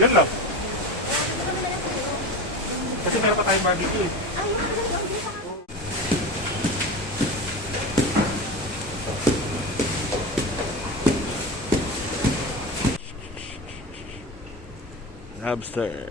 Yan lang. Kasi meron pa tayong barbecue eh. Lobster.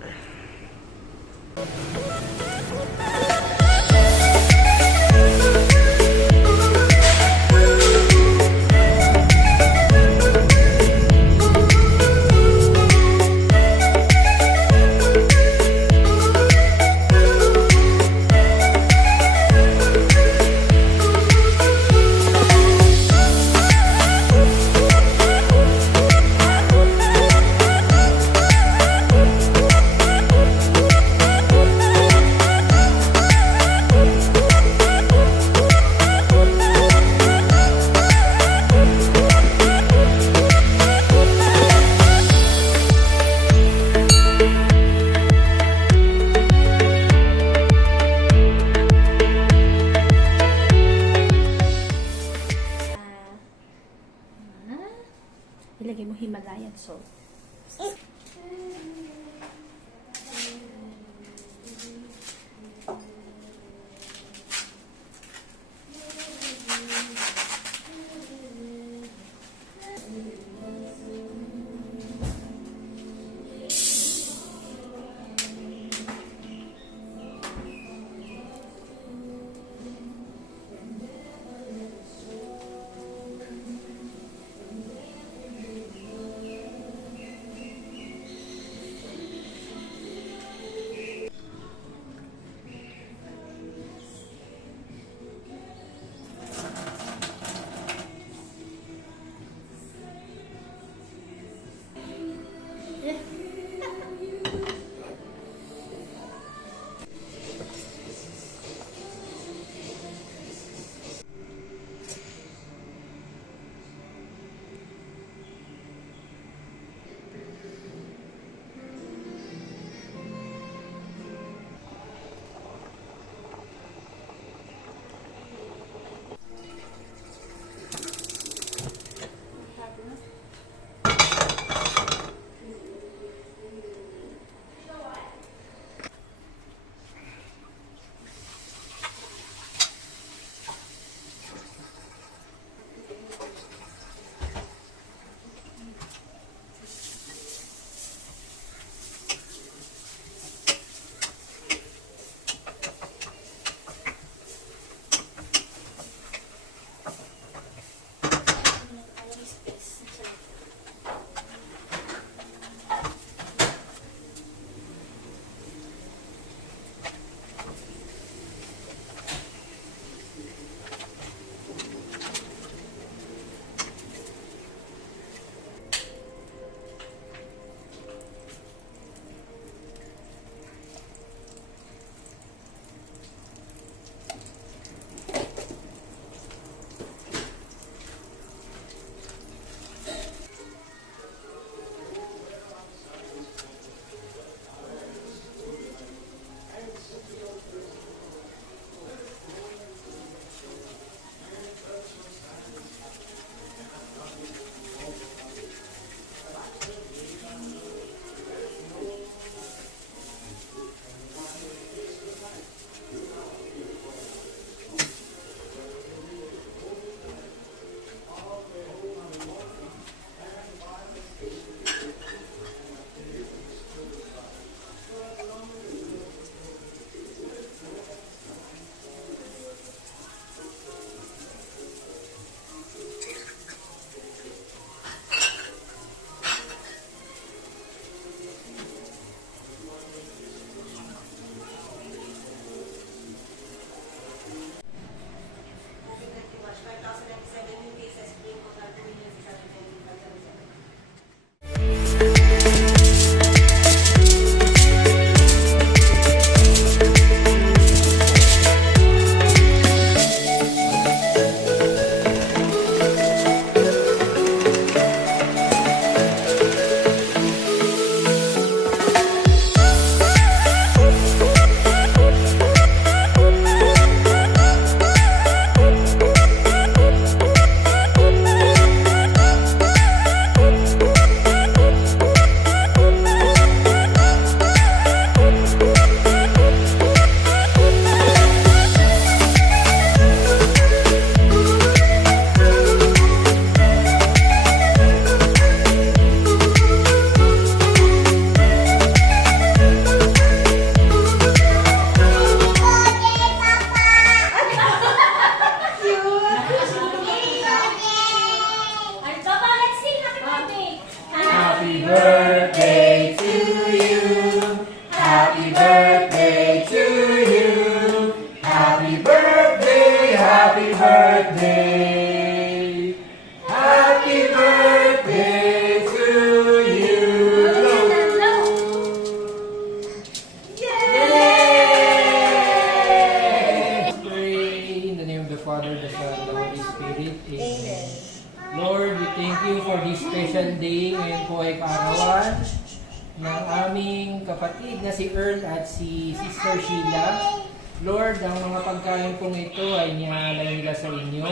ang aming kapatid na si Earl at si Sister Sheila. Lord, ang mga pagkain pong ito ay nialay nila sa inyo.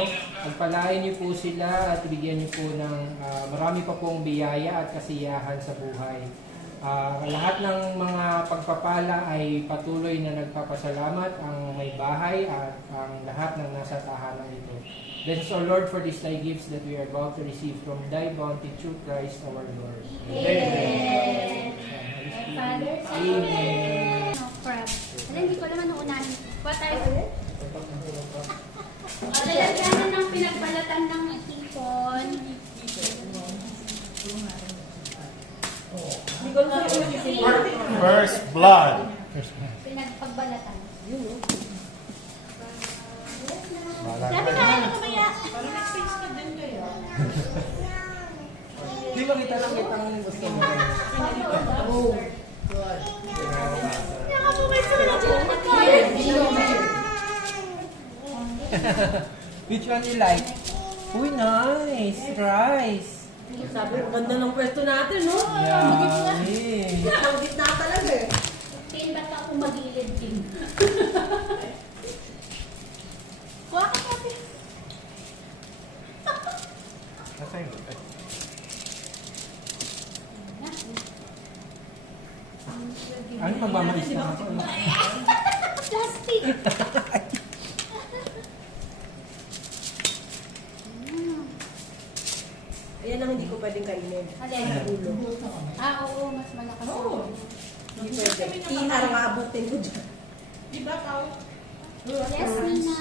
Pagpalain niyo po sila at bigyan niyo po ng marami pa pong biyaya at kasiyahan sa buhay. Lahat ng mga pagpapala ay patuloy na nagpapasalamat ang may bahay at ang lahat ng nasa tahanan ito. Bless us, O Lord, for these thy gifts that we are about to receive from thy bounty through Christ our Lord. Amen. Father, Amen. no crab. Alam, hindi ko naman nung unahin. What are you? Lalagyanan ng pinagbalatan ng hipon. First blood. Pinagpagbalatan. Bahala Sabi ka. na ano kumaya. Di ba kita lang kitang gusto mo kayo? Oh. Nakapumay sa mga dyan magkain. Which one you like? Uy, nice! Rice! Sabi, ang ganda ng pwesto natin, no? Yummy! Ang gitna talaga eh. Tin, ba't ako magilid din? Kuha ka kape. Nasa yun? Ano magmamalis na ako? Plastic. Ayan ang hindi ko pwedeng kainin. Alin? Ulo. Oo, mas malakas. Hindi pwede. Ihar ang aabutin ko dyan. Yes, Nina.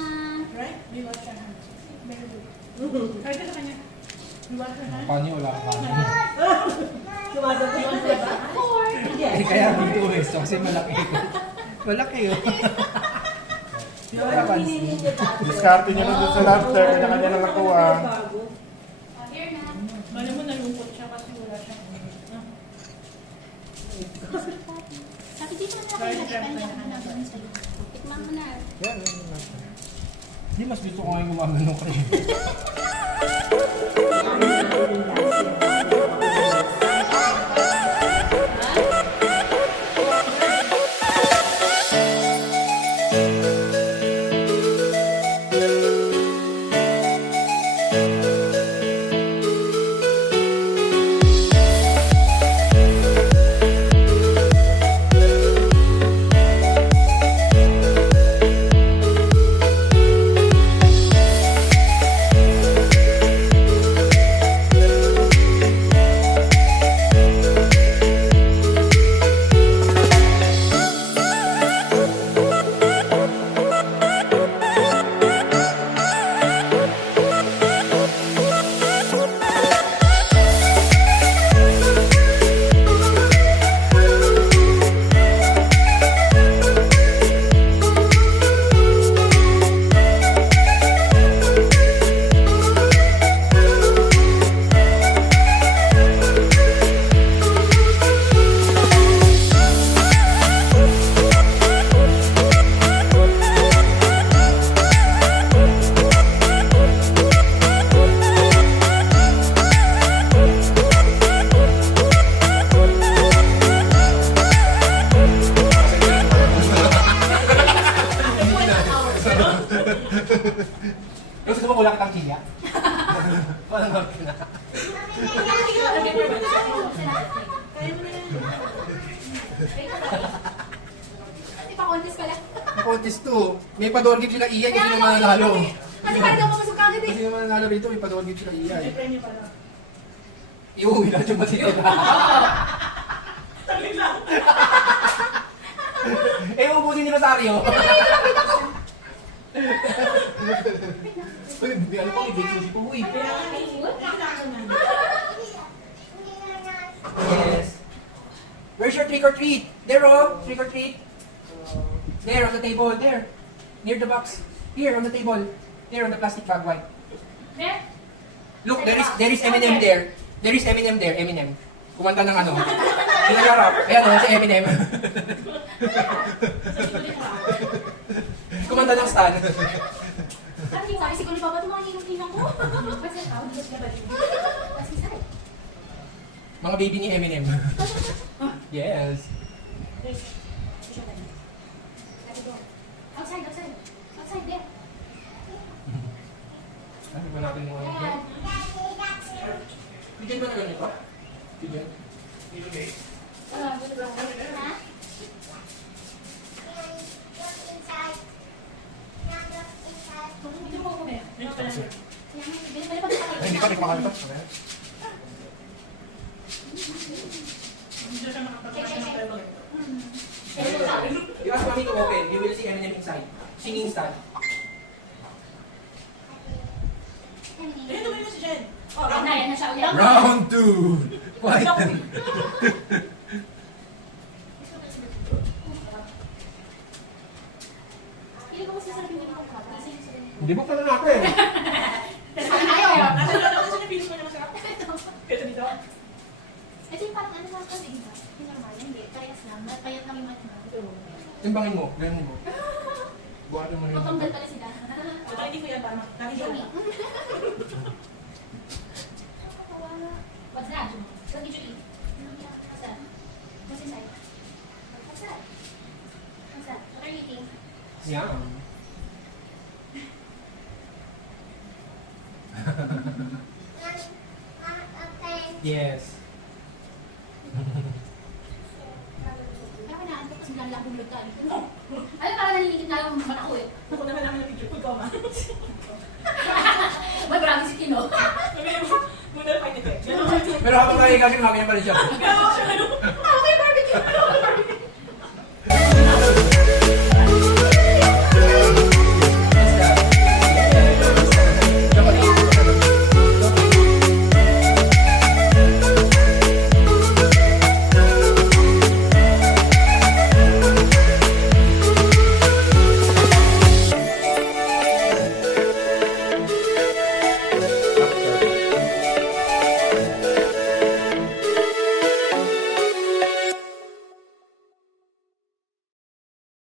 Paano yung wala ka? Sumasabi ko ba? Eh, kaya dito eh. So, kasi malaki. Malaki yun. Hindi ko napansin. Diskarte niya lang doon sa lobster. Kanya-kanya lang nakuha. Here na. Mali mo nalungkot siya kasi wala siya. Sabi dito na lang kayo nakakain sa'yo. Tikman mo na. Yan. Hindi, mas gusto ko ngayon gumamano kayo. Gusto mo ulang kitang kilya? Walang gawin na. Di pa contest pala. Contest to. May pa-door gift sila iyan kasi naman nanalo. Kasi parang daw mamasok kagad eh. Kasi naman nanalo rito, may pa-door gift sila iyan. Siyempre niyo pala. Iuwi lang yung matitira. Saglit lang. Eh, ubusin ni Rosario. Uy, ano pang ibig susi po, uy. Yes. Where's your trick or treat? There, oh. Trick or treat. There, on the table. There. Near the box. Here, on the table. There, on the plastic bag, white. There? Look, there is Eminem there. There is Eminem there, Eminem. Kumanta ng ano. Pinag-rap. Ayan o, si Eminem. Kumanta ng Stan. Ano yung sabi? Siguro ni Papa, ito mga ninong-ninong ko. Kasi tao, di ba sila ba? Kasi sa'yo. Mga baby ni Eminem. Yes. Outside, outside. Outside there. Ano ba natin mga Dad. Bigyan ba na ganito? Bigyan. Ha? Hindi mo ko eh. Hindi pa namin. Ay, hindi pa, hindi kumakain ito. Ano yan? Hindi siya makapagpapasya ng pwede ito. You ask mommy to open. You will see Eminem inside. Singing stand. Eh, tuloy mo si Jen. Oh, yan na siya ulit. Round 2! Fight! Hindi ko kasi sarap yung ganito ko. Kasi yung sarap yung Hindi ba pala natin? ayaw. Nasa na feeling mo na masarap. Ito dito. Ito yung parang ano lang kasi, di ba? Yung normal, hindi. Parehas lang. Payat lang yung mat mo. Timbangin mo. Ganyan mo. Buhatin mo yun. Matanggal pala sila. Ito hindi ko yan tama. Yummy. Nakikita. What's that? What did you eat? What's that? What's inside? What's that? What's that? What are you eating? Yum. Yes. Parang naantok kasi biglang lang bumulog ka. Ay, parang naniligid na yung mata ko eh. Ako naman namin ng video. Food coma. May grabe si Kino. Sabi mo, Boodle Fight effect. Ganun. Pero habang nakikita kasi mga ganyan pa rin siya. Ganun siya. Ako kayo barbecue.